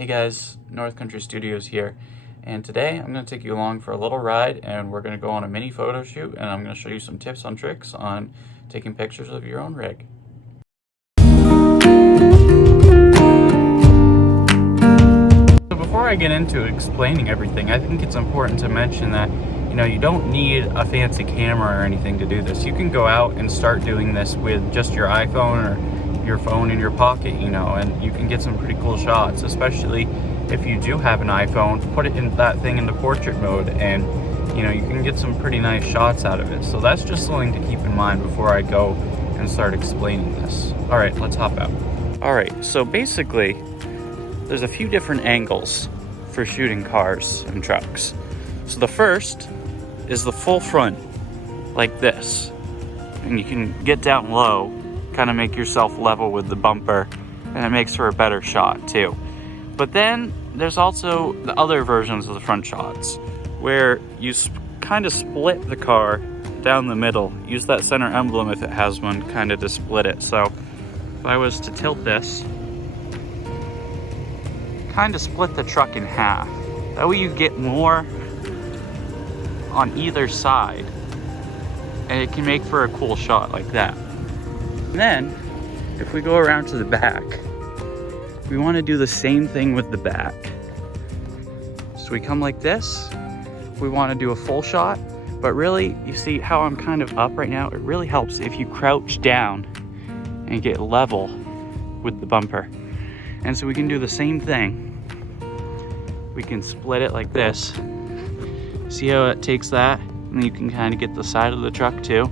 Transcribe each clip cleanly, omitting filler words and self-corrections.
Hey guys, North Country Studios here, and today I'm going to take you along for a little ride, and we're going to go on a mini photo shoot, and I'm going to show you some tips and tricks on taking pictures of your own rig. So before I get into explaining everything, I think it's important to mention that you don't need a fancy camera or anything to do this. You can go out and start doing this with just your iPhone or your phone in your pocket, and you can get some pretty cool shots, especially if you do have an iPhone. Put it in that thing into portrait mode, and you can get some pretty nice shots out of it. So that's just something to keep in mind before I go and start explaining this. All right, let's hop out. All right, so basically there's a few different angles for shooting cars and trucks. So the first is the full front, like this, and you can get down low, kind of make yourself level with the bumper, and it makes for a better shot too. But then there's also the other versions of the front shots where you kind of split the car down the middle. Use that center emblem if it has one, kind of to split it. So if I was to tilt this, kind of split the truck in half. That way you get more on either side, and it can make for a cool shot like that. And then if we go around to the back, we want to do the same thing with the back. So we come like this, we want to do a full shot, but really, you see how I'm kind of up right now? It really helps if you crouch down and get level with the bumper. And so we can do the same thing. We can split it like this. See how it takes that? And you can kind of get the side of the truck too.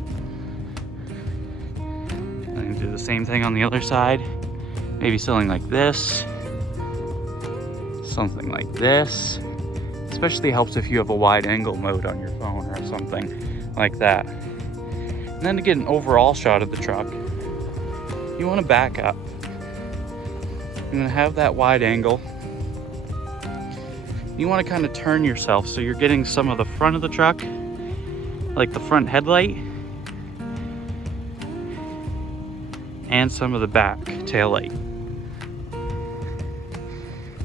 And do the same thing on the other side. Maybe something like this. Something like this. Especially helps if you have a wide angle mode on your phone or something like that. And then to get an overall shot of the truck, you want to back up. You're going to have that wide angle. You want to kind of turn yourself so you're getting some of the front of the truck, like the front headlight, and some of the back tail light.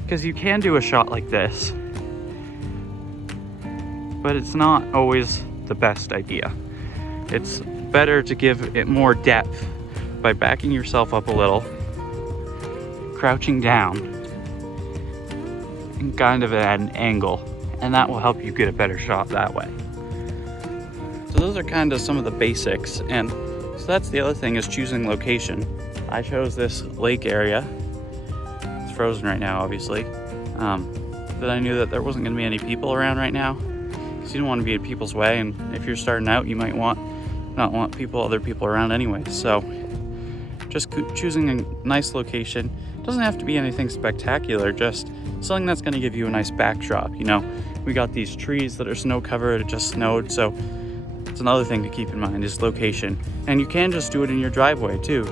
Because you can do a shot like this, but it's not always the best idea. It's better to give it more depth by backing yourself up a little, crouching down, and kind of at an angle, and that will help you get a better shot that way. So those are kind of some of the basics, and so that's the other thing, is choosing location. I chose this lake area. It's frozen right now, obviously, but I knew that there wasn't going to be any people around right now, because you don't want to be in people's way, and if you're starting out, you might not want other people around anyway. So just choosing a nice location. Doesn't have to be anything spectacular, just something that's going to give you a nice backdrop. We got these trees that are snow covered, it just snowed, so it's another thing to keep in mind is location. And you can just do it in your driveway too,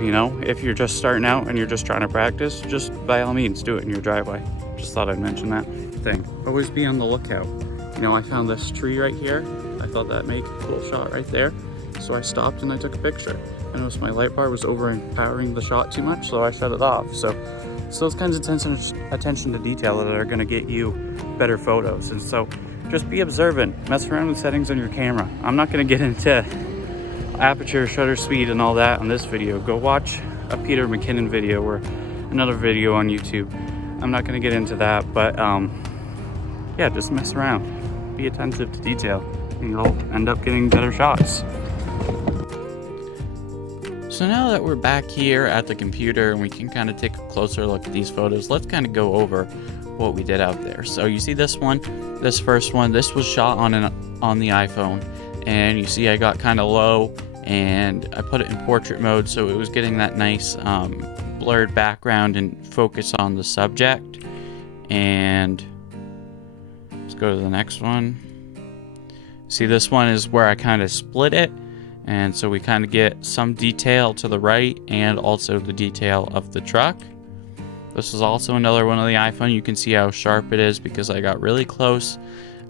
if you're just starting out and you're just trying to practice, just by all means do it in your driveway. Just thought I'd mention that thing. Always be on the lookout. I found this tree right here. I thought that'd make a cool shot right there, so I stopped and I took a picture. I noticed my light bar was overpowering the shot too much, so I shut it off. So those kinds of attention to detail that are going to get you better photos. And so just be observant, mess around with settings on your camera. I'm not going to get into aperture, shutter speed, and all that on this video. Go watch a Peter McKinnon video or another video on YouTube. I'm not going to get into that, but yeah, just mess around. Be attentive to detail, and you'll end up getting better shots. So now that we're back here at the computer and we can kind of take a closer look at these photos, let's kind of go over what we did out there. So you see this one, this first one, this was shot on the iPhone, and you see I got kind of low and I put it in portrait mode, so it was getting that nice blurred background and focus on the subject. And let's go to the next one. See, this one is where I kind of split it, and so we kind of get some detail to the right and also the detail of the truck. This is also another one on the iPhone. You can see how sharp it is because I got really close.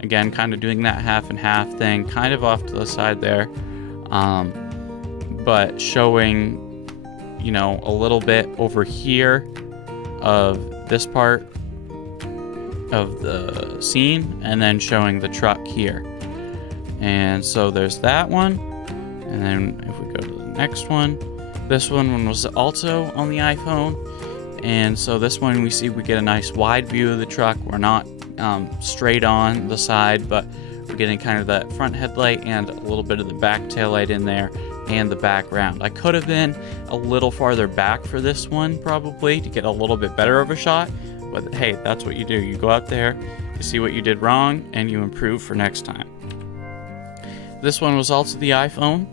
Again, kind of doing that half and half thing, kind of off to the side there, but showing, a little bit over here of this part of the scene and then showing the truck here. And so there's that one. And then if we go to the next one, this one was also on the iPhone. And so this one we get a nice wide view of the truck. We're not straight on the side, but we're getting kind of that front headlight and a little bit of the back tail light in there and the background. I could have been a little farther back for this one probably to get a little bit better of a shot, but hey, that's what you do. You go out there, you see what you did wrong, and you improve for next time. This one was also the iPhone.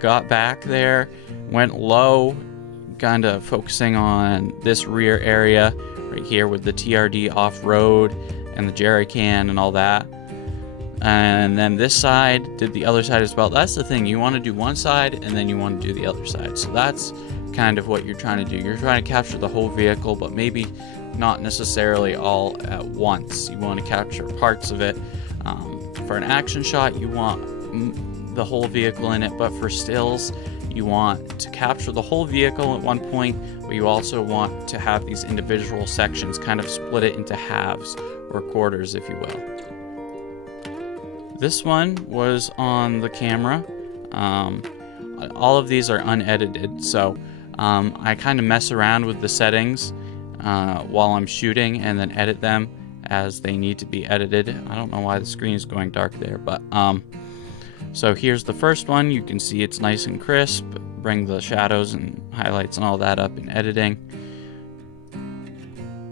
Got back there, went low, kind of focusing on this rear area right here with the TRD off-road and the jerry can and all that. And then this side, did the other side as well. That's the thing, you want to do one side and then you want to do the other side. So that's kind of what you're trying to do. You're trying to capture the whole vehicle, but maybe not necessarily all at once. You want to capture parts of it. For an action shot, you want the whole vehicle in it, but for stills, you want to capture the whole vehicle at one point, but you also want to have these individual sections, kind of split it into halves or quarters, if you will. This one was on the camera. All of these are unedited, so I kind of mess around with the settings while I'm shooting and then edit them as they need to be edited. I don't know why the screen is going dark there, but so here's the first one. You can see it's nice and crisp. Bring the shadows and highlights and all that up in editing.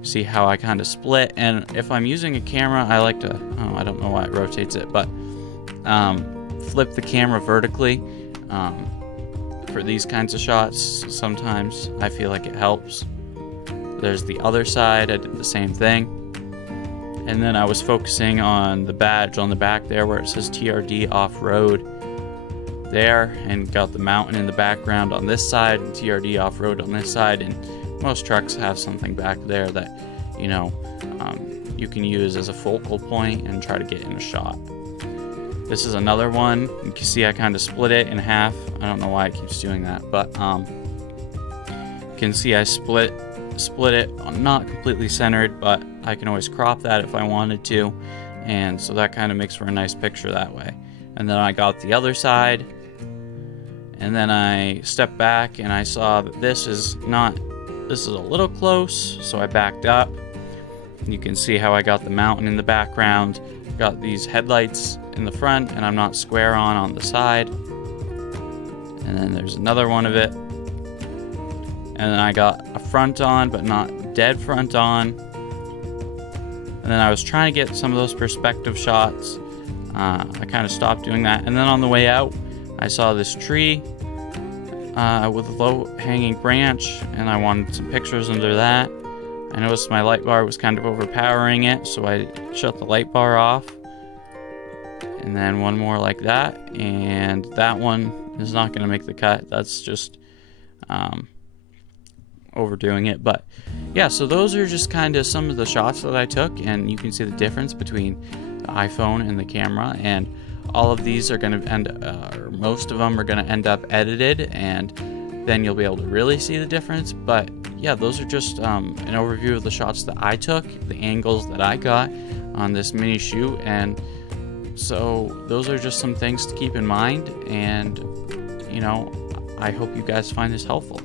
See how I kind of split, and if I'm using a camera, I like to, I don't know why it rotates it, but flip the camera vertically for these kinds of shots. Sometimes I feel like it helps. There's the other side, I did the same thing. And then I was focusing on the badge on the back there where it says TRD off-road there, and got the mountain in the background on this side and TRD off-road on this side. And most trucks have something back there that, you know, you can use as a focal point and try to get in a shot. This is another one. You can see I kind of split it in half. I don't know why it keeps doing that, but you can see I split it, not completely centered, but I can always crop that if I wanted to, and so that kind of makes for a nice picture that way. And then I got the other side, and then I stepped back and I saw that this is a little close, so I backed up. You can see how I got the mountain in the background, got these headlights in the front, and I'm not square on the side. And then there's another one of it, and then I got a front on but not dead front on. And then I was trying to get some of those perspective shots. I kind of stopped doing that, and then on the way out I saw this tree with a low hanging branch, and I wanted some pictures under that. I noticed my light bar was kind of overpowering it, so I shut the light bar off. And then one more like that, and that one is not going to make the cut. That's just overdoing it. But yeah, so those are just kind of some of the shots that I took, and you can see the difference between the iPhone and the camera. And all of these are going to end, or most of them are going to end up edited, and then you'll be able to really see the difference. But yeah, those are just an overview of the shots that I took, the angles that I got on this mini shoot. And so those are just some things to keep in mind, and you know, I hope you guys find this helpful.